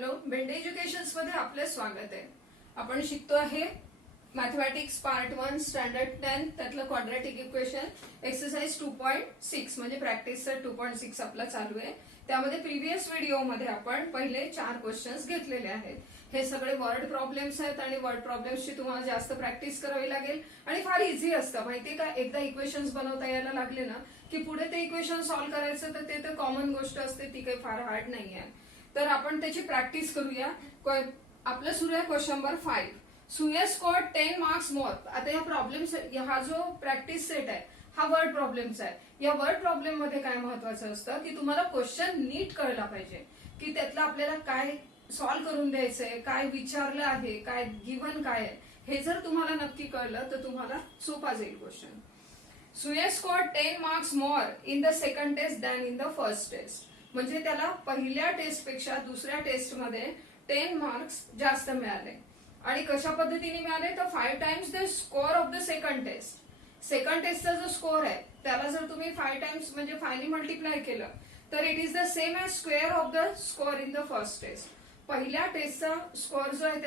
Hello, Bende educations मध्ये आपले स्वागत आहे. आपण शिकतो आहे मॅथमॅटिक्स पार्ट 1 स्टँडर्ड 10 त्यातलं क्वाड्रॅटिक इक्वेशन एक्सरसाइज 2.6 म्हणजे प्रॅक्टिसचा 2.6 आपला चालू आहे. त्यामध्ये प्रिव्हियस व्हिडिओमध्ये आपण पहिले 4 क्वेश्चन्स घेतलेले आहेत. हे सगळे वर्ड प्रॉब्लेम्स आहेत आणि वर्ड प्रॉब्लेम्सची तुम्हाला जास्त प्रॅक्टिस करावी लागेल आणि फार इझी असतं माहितीये का. एकदा इक्वेशन्स बनवता यायला लागले ना की पुढे ते इक्वेशन सॉल्व्ह करायचं तर ते तर कॉमन गोष्ट असते, ती काही फार हार्ड नाही आहे. तर आपण त्याची प्रॅक्टिस करूया. आपलं सुरू आहे question number 5. Suyash scored 10 marks मोर. आता या प्रॉब्लेम्स, हा जो प्रॅक्टिस सेट आहे हा वर्ड प्रॉब्लेमचा आहे. या वर्ड प्रॉब्लेम मध्ये काय महत्वाचं असतं की तुम्हाला क्वेश्चन नीट कळला पाहिजे की त्यातलं आपल्याला काय सॉल्व्ह करून द्यायचंय, काय विचारलं आहे, काय गिव्हन काय आहे. हे जर तुम्हाला नक्की कळलं तर तुम्हाला सोपा जाईल question. Suyash scored 10 marks more in the second test than in the first test. म्हणजे त्याला पहिल्या टेस्ट पेक्षा दुसऱ्या टेस्ट मध्ये 10 मार्क्स जास्त मिळाले. आणि कशा पद्धतीने मिळाले तर 5 times the score of the second test. Second टेस्टचा जो स्कोर आहे त्याला जर तुम्ही 5 टाइम्स म्हणजे 5 ने मल्टिप्लाय केलं तर it is the same as square of the score in the first test. पहिल्या टेस्टचा स्कोर जो आहे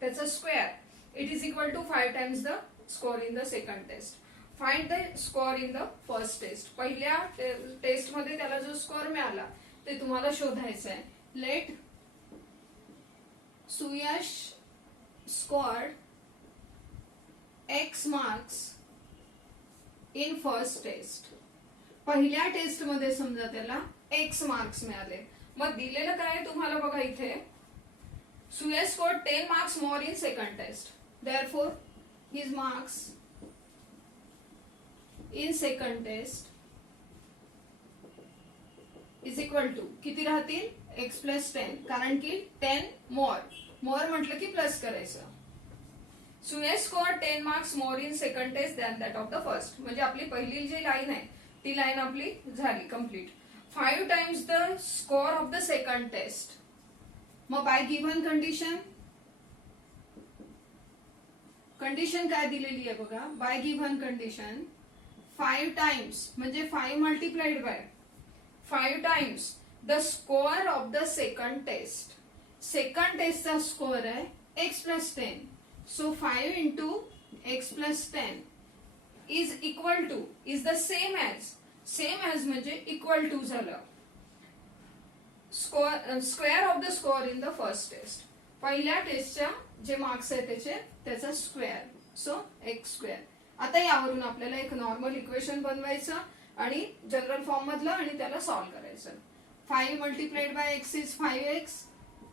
त्याचा square it is equal to 5 times the score in the second test. Find the score in the first test. पहिल्या test मध्ये त्याला जो score मिळाला ते तुम्हाला शोधायचं आहे. Let Suyash scored X marks in first test. पहिल्या टेस्ट मध्ये समजा त्याला X मार्क्स मिळाले. मग दिलेलं काय तुम्हाला बघा इथे, Suyash scored 10 marks more in second test. Therefore his marks in second test is equal to किती राहतील, x प्लस 10, कारण की 10 मोर म्हटलं की प्लस करायचं. Suyash scored 10 marks more in second test than that of the first. म्हणजे आपली पहिली जी लाईन आहे ती लाईन आपली झाली complete. 5 times the score of the second test. मग बाय गिव्हन कंडिशन काय दिलेली आहे बघा. बाय गिव्हन कंडिशन 5 टाइम्स म्हणजे 5 multiplied by 5 times the score of the second test. Second टेस्टचा स्कोर आहे x plus 10. So 5 into x plus 10 is equal to is the same as म्हणजे equal to झालं square of the score in the first test. पहिल्या टेस्टच्या जे marks आहे त्याचा square, so x square. आता यावरून आपल्याला एक नॉर्मल इक्वेशन बनवायचं आणि जनरल फॉर्म मधलं आणि त्याला सॉल्व्ह करायचं. 5 multiplied by x is 5x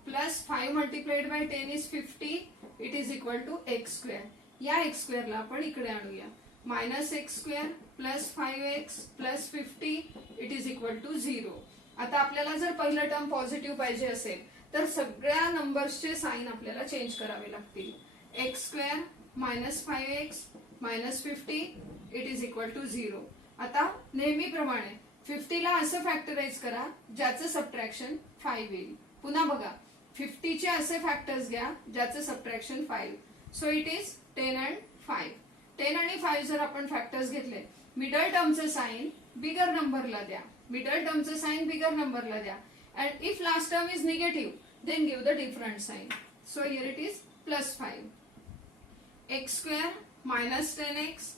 plus 5 multiplied by 10 is 50. It is equal to x square. या x स्क्वेअरला आपण इकडे आणूया. Minus x square plus 5x plus 50 it is equal to 0. आता आपल्याला जर पहिलं टर्म पॉझिटिव्ह पाहिजे असेल तर सगळ्या नंबर्सचे साइन आपल्याला चेंज करावे लागतील. x square minus 5x minus 50 it is equal to 0. आता नेहमीप्रमाणे 50 ला असं फॅक्टराइज करा ज्याचं सबट्रॅक्शन 5 येईल. पुन्हा बघा 50 चे असे फॅक्टर्स घ्या ज्याचं subtraction 5. So it is 10 and 5. 10 आणि 5 जर आपण फॅक्टर्स घेतले, मिडल टर्मचं साइन बिगर नंबरला द्या, मिडल टर्मचं साइन बिगर नंबरला द्या. And if last term is negative then give the different sign. So here it is plus 5. x square minus 10x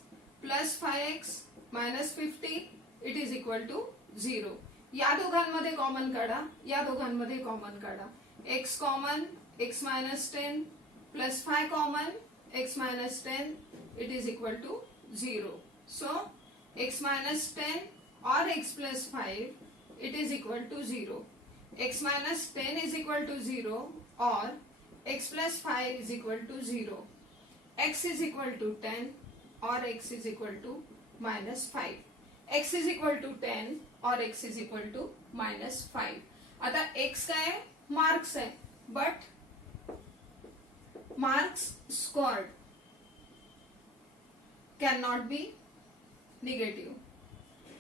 plus 5x minus 50 it is equal to 0. या दोघांमध्ये common काढा, या दोघांमध्ये common काढा. x common x minus 10 plus 5 common x minus 10 it is equal to 0. So x minus 10 और x plus 5 it is equal to 0. x minus 10 is equal to 0 और x plus 5 is equal to 0. x is equal to 10 और x is equal to minus 5. x is equal to 10 और x is equal to minus 5. आता x काय marks आहे, but marks scored can not be negative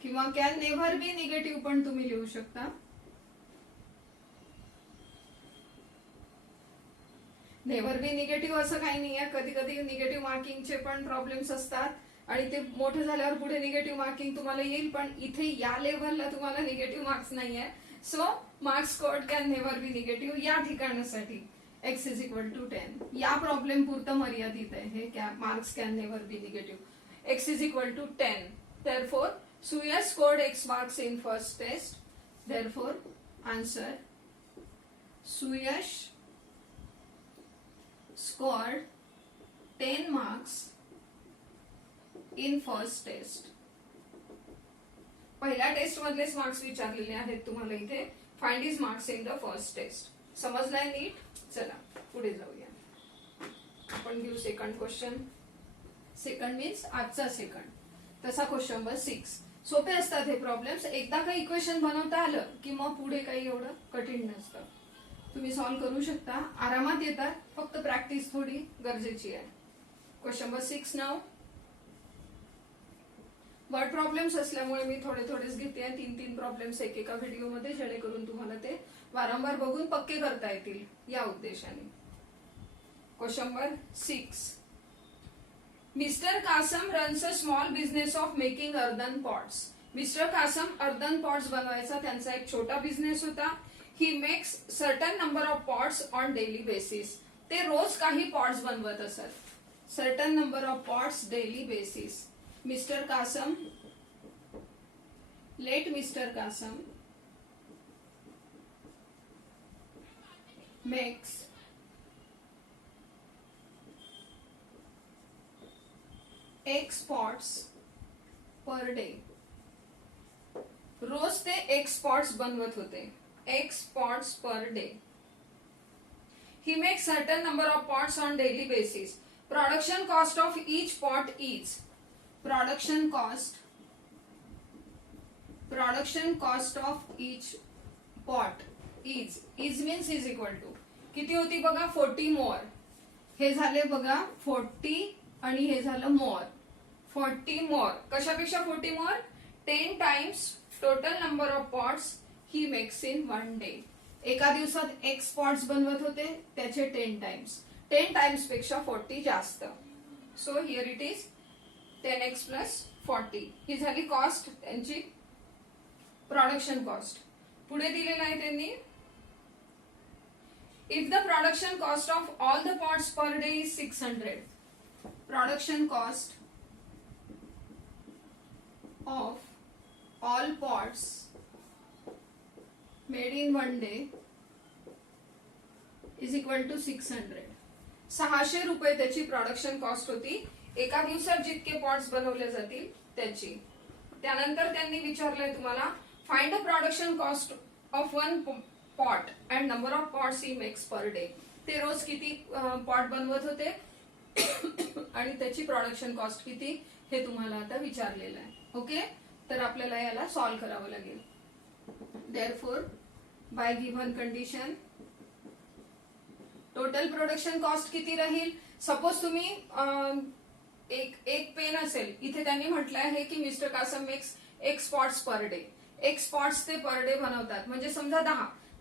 किंवा can never be negative पण तुम्ही लिहू शकता. नेव्हर बी निगेटिव्ह असं काही नाही आहे. कधी कधी निगेटिव्ह मार्किंगचे पण प्रॉब्लेम्स असतात आणि ते मोठं झाल्यावर पुढे निगेटिव्ह मार्किंग तुम्हाला येईल, पण इथे या लेव्हलला तुम्हाला निगेटिव्ह मार्क्स नाही आहे. So marks scored can never be negative या ठिकाणासाठी x इज इक्वल टू 10 या प्रॉब्लेम पुरतं मर्यादित आहे हे marks can never be negative x is equal to 10 therefore Suyash scored x marks in first test therefore answer Suyash scored 10 marks in first test पहिल्या test मधलेच marks विचारलेले आहेत तुम्हाला इथे find his marks in the first test समजलाय नीट चला पुढे जाऊया आपण घेऊ सेकंड क्वेश्चन सेकंड मीन्स आजचा सेकंड तसा क्वेश्चन नंबर 6 सोपे असतात हे प्रॉब्लेम्स एकदा काही इक्वेशन बनवता आलं की मग पुढे काही एवढं कठीण नसतं तुम्ही सॉल्व्ह करू शकता आरामात येतात फक्त प्रॅक्टिस थोडी गरजेची आहे क्वेश्चन नंबर 6 नाव वर्ड प्रॉब्लेम्स असल्यामुळे मी थोडेच घेते 3 प्रॉब्लेम्स एकेका व्हिडिओमध्ये जेणेकरून तुम्हाला ते वारंवार बघून पक्के करता येतील या उद्देशाने question number 6 mister Kasam runs a small business of making earthen pots mister Kasam earthen pots बनवायचा त्यांचा एक छोटा बिझनेस होता he makes certain number of pots on daily basis ते रोज काही पॉट्स बनवत असत certain number of pots daily basis mister Kasam let mister Kasam makes X pots per day रोज ते X pots बनवत होते X pots per day he makes certain number of pots on daily basis production cost of each pot is production cost of each pot is means is equal to किती होती बघा 40 मोर हे झाले बघा 40 आणि हे झालं मोर 40 मोर कशापेक्षा 40 मोर 10 times total number of pots he makes in 1 day एका दिवसात X पॉट्स बनवत होते त्याचे 10 टाइम्स पेक्षा 40 जास्त so here it is 10x plus 40 ही झाली कॉस्ट त्यांची प्रोडक्शन कॉस्ट पुढे दिलेलं आहे त्यांनी if the production cost of all the pots per day is 600 production cost of all pots made in 1 day is equal to 600 600 रुपये त्याची production cost होती एका दिवसात जितके पॉट्स बनवले जातील त्याची त्यानंतर त्यांनी विचारलंय तुम्हाला find the production cost of 1 pot and number of pots he makes per day ते रोज किती पॉट बनवत होते आणि त्याची प्रोडक्शन कॉस्ट किती हे तुम्हाला आता विचारलेलं आहे ओके तर आपल्याला याला सॉल्व्ह करावं लागेल therefore by given condition total production cost किती राहील सपोज तुम्ही एक पेन असेल इथे त्यांनी म्हटलं आहे की mister Kasam makes X pots per day X pots ते पर डे बनवतात म्हणजे समजा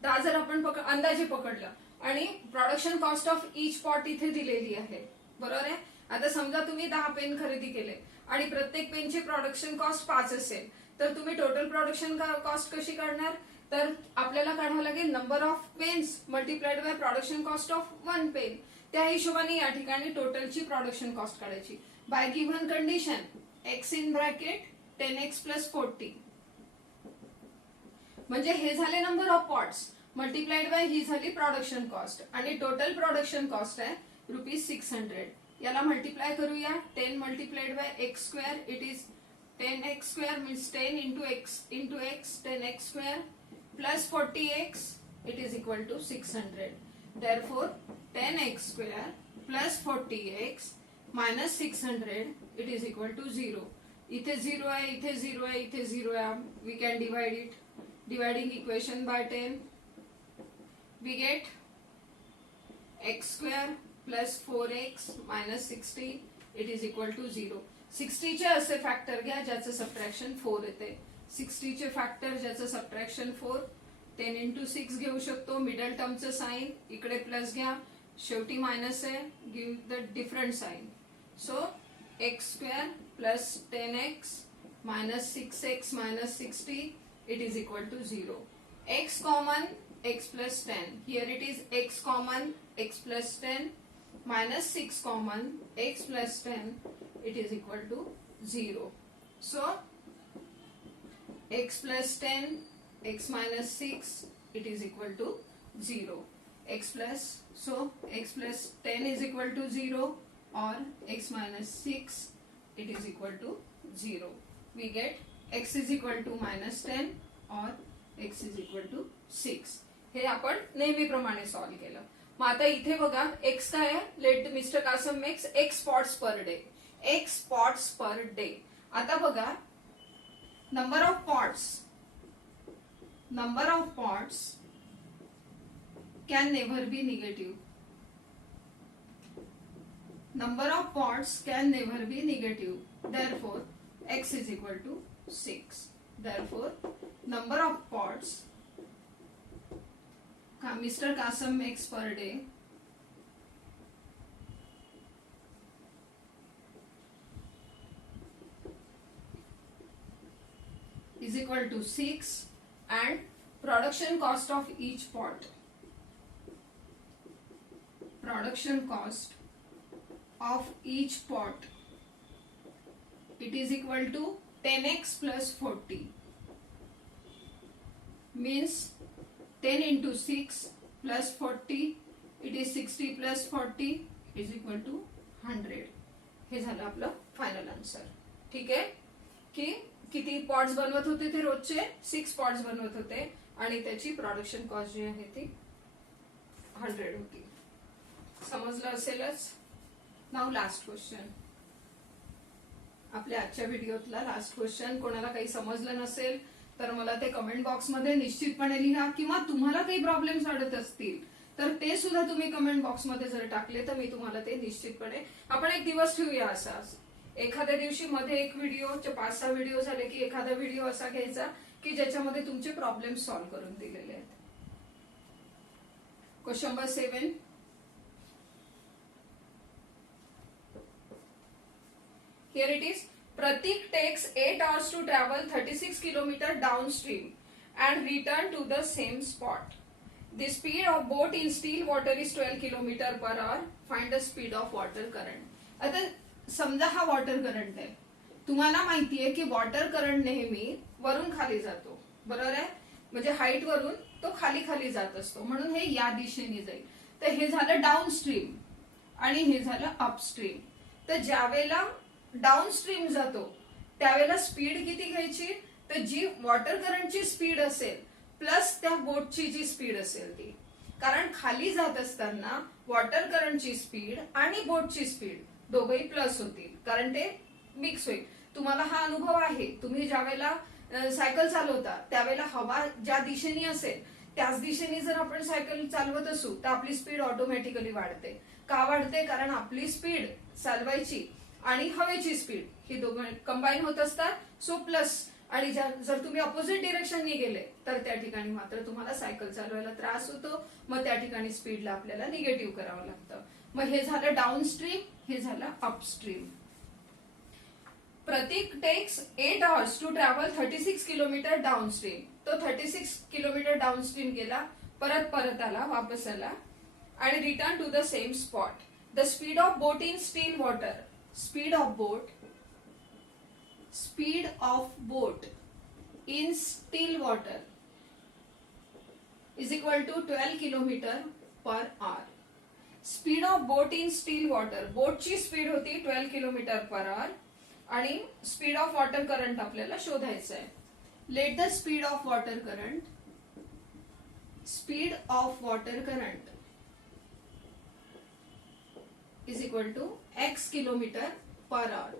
10 जर आपण अंदाजे पकडलं आणि production cost of each pot इथे दिलेली आहे बरोबर आहे आता समजा तुम्ही 10 पेन खरेदी केले आणि प्रत्येक पेनची प्रोडक्शन कॉस्ट 5 असेल तर तुम्ही टोटल प्रोडक्शन कॉस्ट कशी काढणार तर आपल्याला काढावं लागेल number of pens multiplied by production cost of 1 pen त्या हिशोबाने या ठिकाणी टोटलची प्रोडक्शन कॉस्ट काढायची by given condition X in bracket 10x plus 40 म्हणजे हे झाले number of pots multiplied by ही झाली प्रोडक्शन कॉस्ट आणि टोटल प्रोडक्शन कॉस्ट आहे ₹600 याला मल्टिप्लाय करूया 10 multiplied by x square it is 10x square means 10 into x 10x square plus 40x it is equal to 600 therefore 10x square plus 40x minus 600 it is equal to 0 इथे 0 आहे इथे 0 आहे इथे 0 आहे we can divide it dividing equation by 10 we get x square plus 4x minus 60 it is equal to 0 60 चे असे factor घ्या ज्याचं सबट्रॅक्शन 4 येते 60 चे फॅक्टर ज्याचं सबट्रॅक्शन 4 10 into 6 घेऊ शकतो मिडल टर्मचं साइन इकडे प्लस घ्या शेवटी मायनस आहे give the different sign so x square plus 10x minus 6x minus 60 it is equal to 0 x common x plus 10. Here it is x common x plus 10 minus 6 common x plus 10. It is equal to 0. So x plus 10 x minus 6 it is equal to 0. X plus 10 is equal to 0 or x minus 6 it is equal to 0. We get x is equal to minus 10 or x is equal to 6. हे आपण नेहमीप्रमाणे solve केलं. मग आता इथे बघा x काय आहे, let mister Kasam makes x spots per day. x spots per day. आता बघा number of pots can never be negative. Number of pots can never be negative. Therefore, x is equal to 6. Therefore, number of pots Mr. Kasam makes per day is equal to 6 and production cost of each pot. Production cost of each pot it is equal to 10x plus 40 means 10 into 6 plus 40 it is 60 plus 40 is equal to 100. हे झालं आपलं final answer. ठीक आहे की किती pots बनवत होते ते रोजचे 6 पॉट्स बनवत होते आणि त्याची प्रोडक्शन कॉस्ट जी आहे ती 100 होती. समजलं असेलच. Now last question. आपल्या आजच्या व्हिडिओतला लास्ट क्वेश्चन. कोणाला काही समजलं नसेल तर मला ते कमेंट बॉक्स मध्ये निश्चितपणे लिहा किंवा तुम्हाला काही प्रॉब्लेम्स वाटत असतील तर ते सुद्धा तुम्ही कमेंट बॉक्स मध्ये जर टाकले तर मी तुम्हाला ते निश्चितपणे आपण एक दिवस ठेवूया असा. एखाद्या दिवशी मध्ये एक व्हिडिओ 5-6 व्हिडिओ झाले की एखादा व्हिडिओ असा घ्यायचा की ज्याच्यामध्ये तुमचे प्रॉब्लेम सॉल्व्ह करून दिलेले आहेत. Question number 7. Here it is. Pratik takes 8 hours to travel 36 km downstream and return to the same spot. The speed of boat in still water is 12 km per hour. Find the speed of water current. आता समजा हा water current आहे. तुम्हाला माहितीये की water current नेहमी वरून खाली जातो. बरोबर आहे. म्हणजे हाईट वरून तो खाली खाली जात असतो म्हणून हे या दिशेने जाईल. तर हे झालं डाऊनस्ट्रीम आणि हे झालं अपस्ट्रीम. तर ज्यावेळेला डाऊनस्ट्रीम जातो त्यावेळेला स्पीड किती घ्यायची तर जी वॉटर करंटची स्पीड असेल प्लस त्या बोटची जी स्पीड असेल ती. कारण खाली जात असताना वॉटर करंटची स्पीड आणि बोटची स्पीड दोघंही प्लस होतील कारण ते मिक्स होईल. तुम्हाला हा अनुभव आहे. तुम्ही ज्या वेळेला सायकल चालवता त्यावेळेला हवा ज्या दिशेने असेल त्याच दिशेने जर आपण सायकल चालवत असू तर आपली स्पीड ऑटोमॅटिकली वाढते. का वाढते कारण आपली स्पीड चालवायची आणि हवेची स्पीड ही दोघं कंबाईन होत असतात. सो प्लस आणि जर तुम्ही अपोजिट डिरेक्शननी गेले तर त्या ठिकाणी मात्र तुम्हाला सायकल चालवायला त्रास होतो. मग त्या ठिकाणी स्पीडला आपल्याला निगेटिव्ह करावं लागतं. मग हे झालं डाऊनस्ट्रीम, हे झालं upstream. Prateek takes 8 hours to travel 36 kilometre downstream. तो 36 किलोमीटर डाऊनस्ट्रीम गेला, परत आला, वापस आला आणि return to the same spot. The speed of boat in still water. Speed of boat in still water is equal to 12 km per hour. Speed of boat in still water. बोटची speed होती 12 km per hour आणि speed of water current आपल्याला शोधायचं आहे. Let the speed of water current is equal to x kilometre per hour.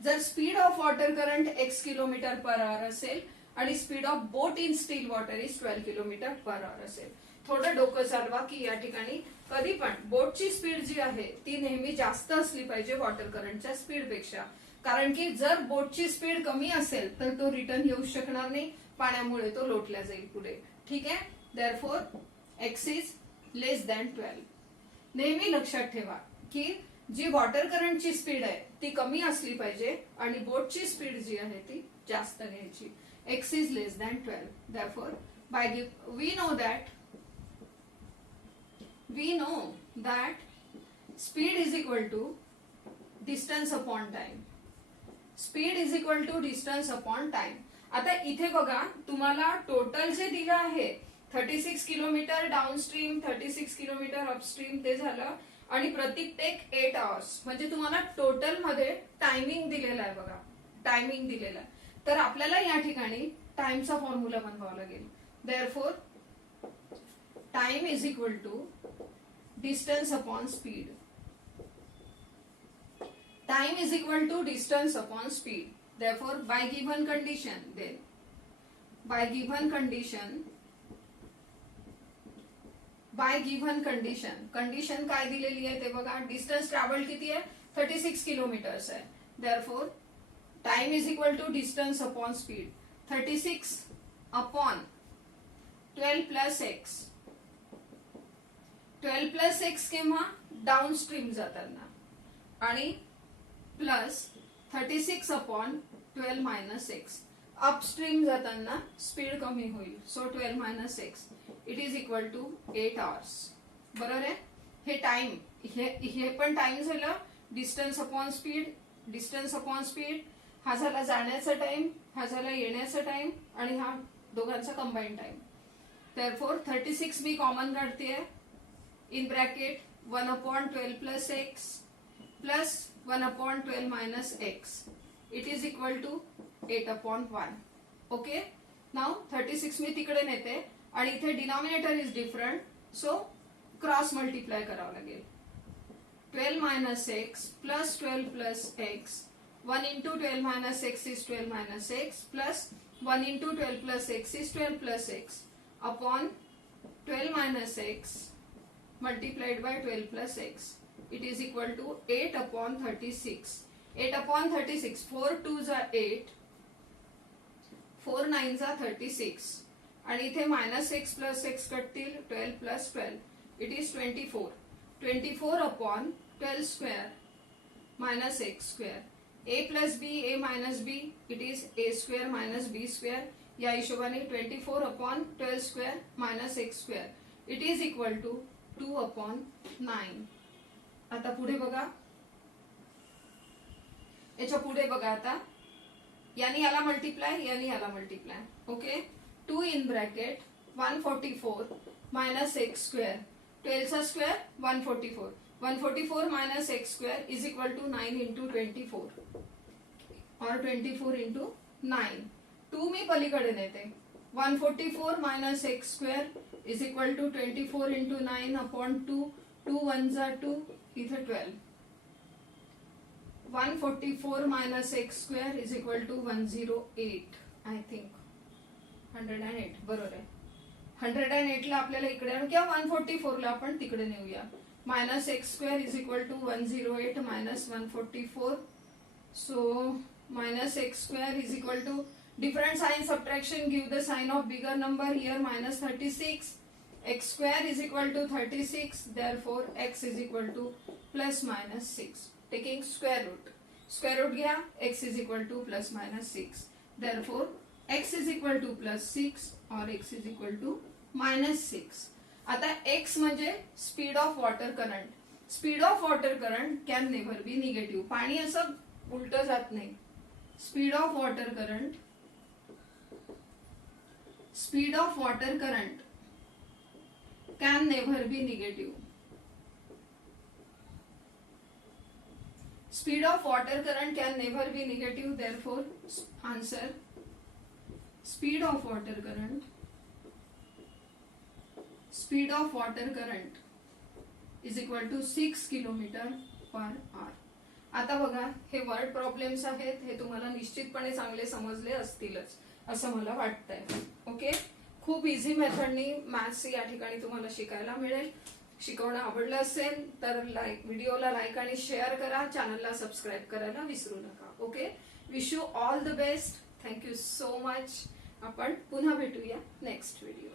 जर speed of water current x kilometre per hour असेल आणि speed of boat in still water is 12 kilometre per hour असेल. थोडं डोकं चालवा की या ठिकाणी कधी पण बोटची स्पीड जी आहे ती नेहमी जास्त असली पाहिजे वॉटर करंटच्या स्पीड पेक्षा. कारण की जर बोटची स्पीड कमी असेल तर तो रिटर्न येऊ शकणार नाही, पाण्यामुळे तो लोटला जाईल पुढे. ठीक आहे. Therefore x is less than 12. नेहमी लक्षात ठेवा की जी वॉटर करंटची स्पीड आहे ती कमी असली पाहिजे आणि बोटची स्पीड जी आहे ती जास्त घ्यायची. x is less than 12. Therefore we know that speed is equal to distance upon time. Speed is equal to distance upon time. आता इथे बघा तुम्हाला टोटल जे दिलं आहे 36 किलोमीटर डाऊनस्ट्रीम 36 किलोमीटर अपस्ट्रीम ते झालं आणि प्रत्येक टेक 8 आवर्स म्हणजे तुम्हाला टोटल मध्ये टायमिंग दिलेला आहे बघा. टायमिंग दिलेला आहे तर आपल्याला या ठिकाणी टाइमचा फॉर्म्युला बनवावा लागेल. Therefore time is equal to distance upon speed. Time is equal to distance upon speed. Therefore, by given condition, condition काय दिलेली आहे ते बघा. डिस्टन्स ट्रॅव्हल किती आहे 36 किलोमीटर्स आहे. Therefore, time is equal to distance upon speed. 36 upon 12 plus x. 12 plus x केव्हा downstream जाताना आणि plus 36 upon 12 minus x upstream जाताना स्पीड कमी होईल. So 12 minus x it is equal to 8 hours. बरोबर आहे. हे टाइम हे पण टाइम झालं. डिस्टन्स अपॉन स्पीड हा झाला जाण्याचा टाइम हा झाला येण्याचा टाइम आणि हा दोघांचा कंबाईन टाइम. देअरफॉर 36 मी कॉमन काढतेय in bracket 1 upon 12 plus x plus 1 upon 12 minus x. It is equal to 8 upon 1. Okay. Now 36 मी तिकडे नेते आणि इथे denominator is different so cross multiply करावं लागेल. 12 minus x plus 12 plus x. 1 into 12 minus x is 12 minus x plus 1 into 12 plus x is 12 plus x upon 12 minus x multiplied by 12 plus x. It is equal to 8 upon 36. 8 upon 36. 4 2s are 8. 4 9s are 36. आणि इथे minus x plus x कटतील 12 plus 12. It is 24. 24 upon 12 square minus x square. A plus b a minus b it is a square minus b square. या हिशोबाने 24 upon 12 square minus x square. It is equal to 2 upon 9. आता पुढे बघा. याच्या पुढे बघा आता यानी याला मल्टिप्लाय यानी याला multiply. Okay. 2 in bracket 144 minus x square 12 चा square 144. 144 minus x square is equal to 9 into 24 और 24 इंटू 9. 2 मी पलीकडे नेते. 144 minus x square is equal to 24 into 9 upon 2. 2 1 जा 2 इथे 12. 144 minus x square is equal to 108. I think 108 बरोबर आहे. 108 ला आपल्याला इकडे किंवा 144 ला आपण तिकडे नेऊया. Minus x square is equal to 108 minus 144. So minus x square is equal to different sign subtraction give the sign of bigger number. Here minus 36. X square is equal to 36. Therefore, x is equal to plus minus 6. Taking square root. Square root Gaya. X is equal to plus minus 6. Therefore, x is equal to plus 6 or x is equal to minus 6. आता x म्हणजे speed of water current. Speed of water current can never be negative. पाणी असं उलट जात नाही. Speed of water current can never be negative. Speed of water current can never be negative. Therefore, answer speed of water current is equal to 6 kilometer per hour. आता बघा हे word problems आहेत. हे तुम्हाला निश्चितपणे चांगले समजले असतीलच असं मला वाटतंय. ओके. खूप इझी मेथडनी मॅथ्स या ठिकाणी तुम्हाला शिकायला मिळेल. शिकवणं आवडलं असेल तर व्हिडिओला लाईक आणि शेअर करा. चॅनलला सबस्क्राईब करायला विसरू नका. Okay. Wish you all the best. Thank you so much. आपण पुन्हा भेटूया नेक्स्ट व्हिडिओ.